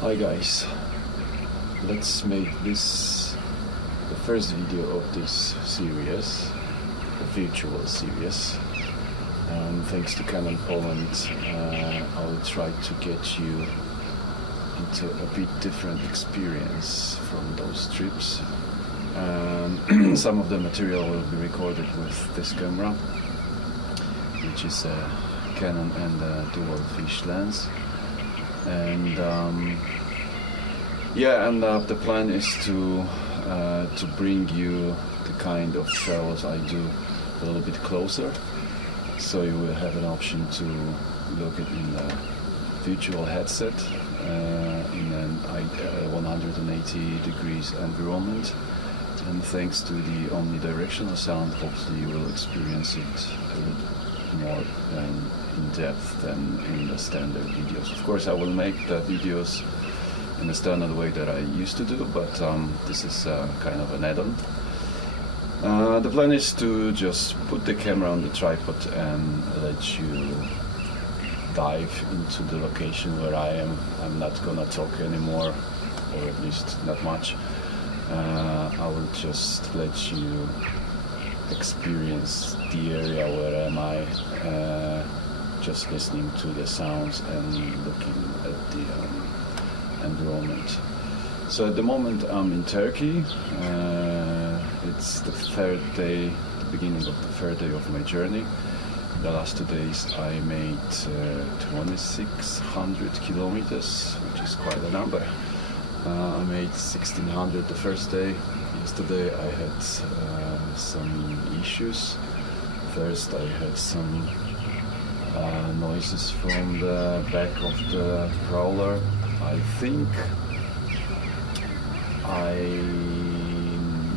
Hi guys, let's make this the first video of this series, the virtual series. Thanks to Canon Poland, I will try to get you into a bit different experience from those trips. Some of the material will be recorded with this camera, which is a Canon and a dual fish lens. And the plan is to bring you the kind of travels I do a little bit closer, so you will have an option to look at in a virtual headset in an 180 degrees environment, and thanks to the omnidirectional sound, hopefully you will experience it a little more in depth than in the standard videos. Of course, I will make the videos in the standard way that I used to do, but this is kind of an add-on. The plan is to just put the camera on the tripod and let you dive into the location where I am. I'm not gonna talk anymore, or at least not much. I will just let you experience the area where am I, just listening to the sounds and looking at the environment. So at the moment I'm in Turkey. It's the third day, the beginning of the third day of my journey. The last 2 days I made 2,600 kilometers, which is quite a number. I made 1,600 the first day. Yesterday I had some issues. First I had some noises from the back of the crawler. I think I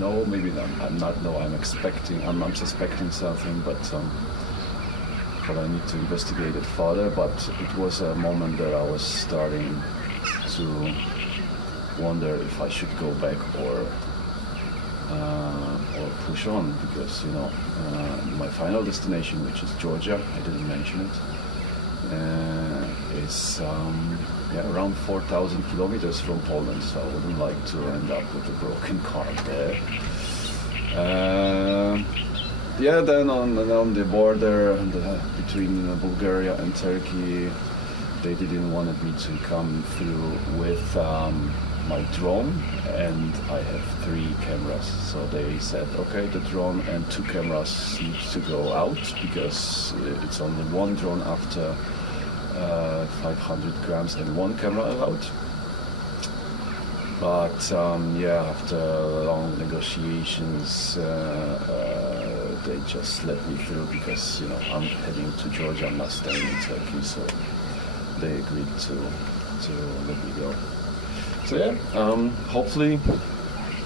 know, maybe I'm not know, I'm suspecting something, but I need to investigate it further. But it was a moment that I was starting to wonder if I should go back or push on, because my final destination, which is Georgia, I didn't mention it, is around 4,000 kilometers from Poland, so I wouldn't like to end up with a broken car there. Then on the border between Bulgaria and Turkey, they didn't want me to come through with my drone, and I have 3 cameras, so they said okay, the drone and 2 cameras need to go out, because it's only 1 drone after 500 grams and 1 camera allowed. But after long negotiations, they just let me through, because I'm heading to Georgia, I'm not staying in Turkey, so they agreed to let me go. So hopefully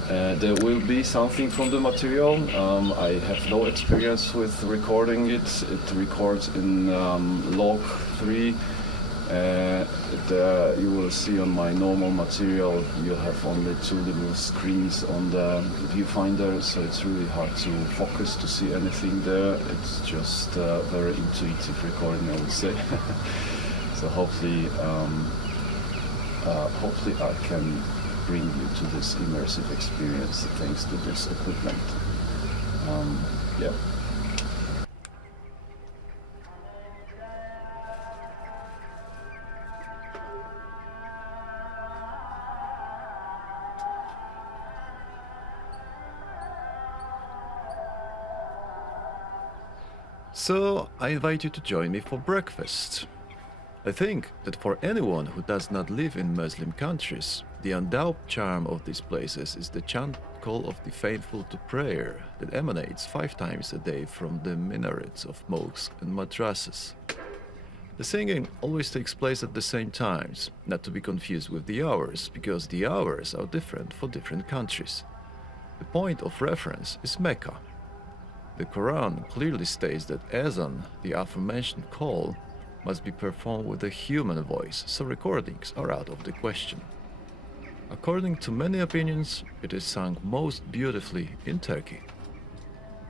there will be something from the material. I have no experience with recording it. It records in log 3. You will see on my normal material, you have only 2 little screens on the viewfinder, so it's really hard to focus to see anything there. It's just very intuitive recording, I would say. So hopefully I can bring you to this immersive experience thanks to this equipment. So I invite you to join me for breakfast. I think that for anyone who does not live in Muslim countries, the undoubted charm of these places is the chant call of the faithful to prayer that emanates 5 times a day from the minarets of mosques and madrasas. The singing always takes place at the same times, not to be confused with the hours, because the hours are different for different countries. The point of reference is Mecca. The Quran clearly states that Ezan, the aforementioned call, must be performed with a human voice, so recordings are out of the question. According to many opinions, it is sung most beautifully in Turkey.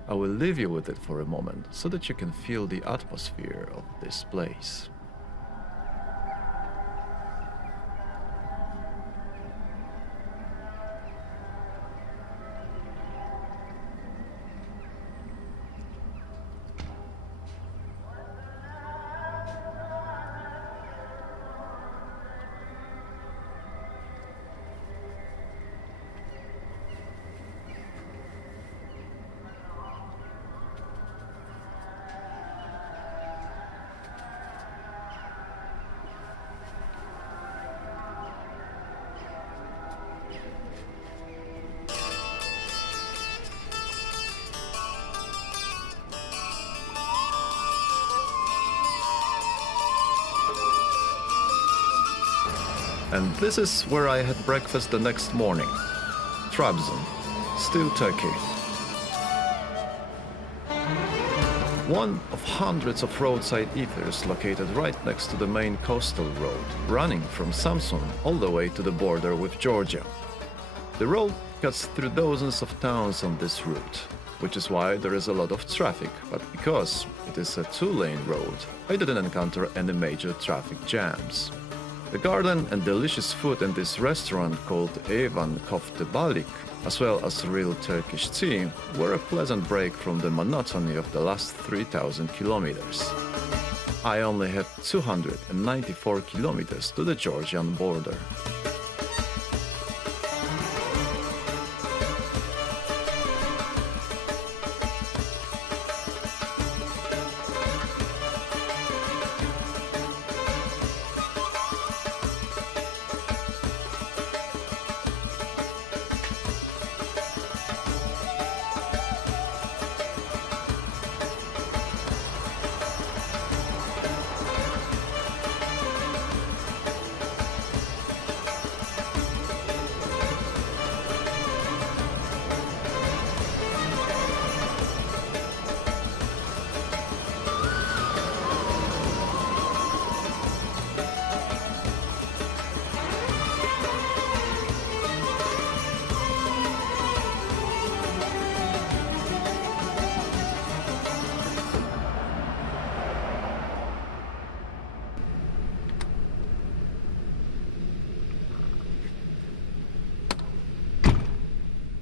I will leave you with it for a moment so that you can feel the atmosphere of this place. And this is where I had breakfast the next morning. Trabzon, still Turkey. One of hundreds of roadside eaters located right next to the main coastal road, running from Samsun all the way to the border with Georgia. The road cuts through dozens of towns on this route, which is why there is a lot of traffic, but because it is a two-lane road, I didn't encounter any major traffic jams. The garden and delicious food in this restaurant called Ezan as well as real Turkish tea, were a pleasant break from the monotony of the last 3,000 kilometers. I only had 294 kilometers to the Georgian border.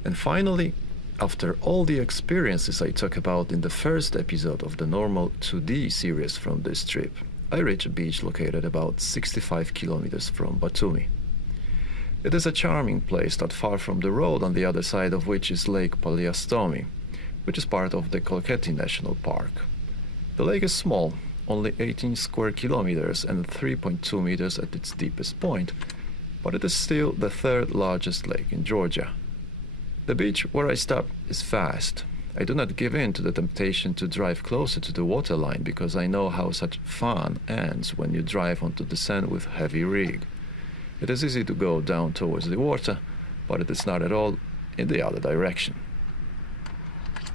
And finally, after all the experiences I talked about in the first episode of the normal 2D series from this trip, I reached a beach located about 65 kilometers from Batumi. It is a charming place not far from the road, on the other side of which is Lake Paliastomi, which is part of the Kolkheti National Park. The lake is small, only 18 square kilometers and 3.2 meters at its deepest point, but it is still the third largest lake in Georgia. The beach where I stopped is fast. I do not give in to the temptation to drive closer to the waterline because I know how such fun ends when you drive onto the sand with heavy rig. It is easy to go down towards the water, but it is not at all in the other direction.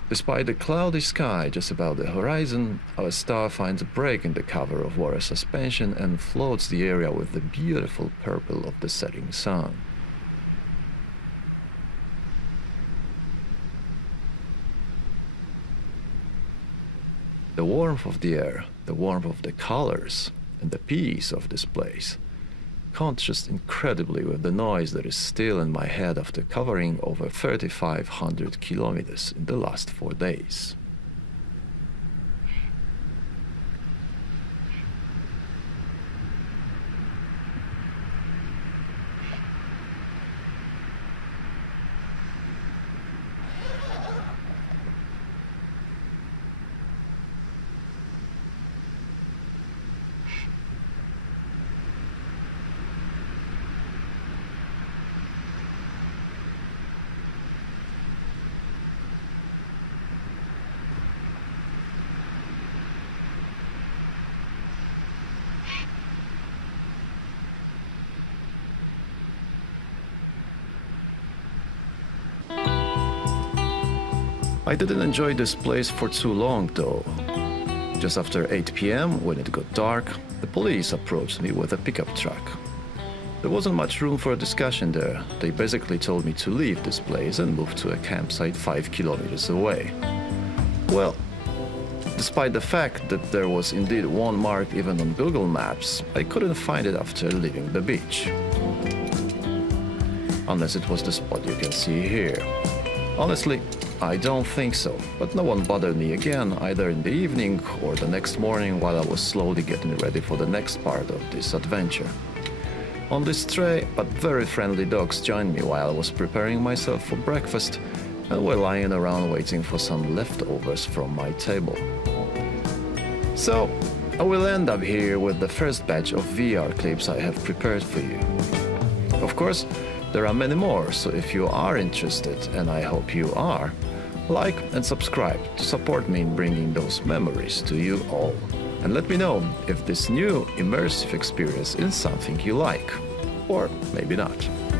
Despite the cloudy sky just above the horizon, our star finds a break in the cover of water suspension and floats the area with the beautiful purple of the setting sun. The warmth of the air, the warmth of the colors, and the peace of this place contrast incredibly with the noise that is still in my head after covering over 3,500 kilometers in the last 4 days. I didn't enjoy this place for too long though. Just after 8 p.m, when it got dark, the police approached me with a pickup truck. There wasn't much room for a discussion there. They basically told me to leave this place and move to a campsite 5 kilometers away. Well, despite the fact that there was indeed one marked even on Google Maps, I couldn't find it after leaving the beach. Unless it was the spot you can see here. Honestly, I don't think so, but no one bothered me again either in the evening or the next morning while I was slowly getting ready for the next part of this adventure. Only stray but very friendly dogs joined me while I was preparing myself for breakfast and were lying around waiting for some leftovers from my table. So, I will end up here with the first batch of VR clips I have prepared for you. Of course, there are many more, so if you are interested, and I hope you are, like and subscribe to support me in bringing those memories to you all. And let me know if this new immersive experience is something you like. or maybe not.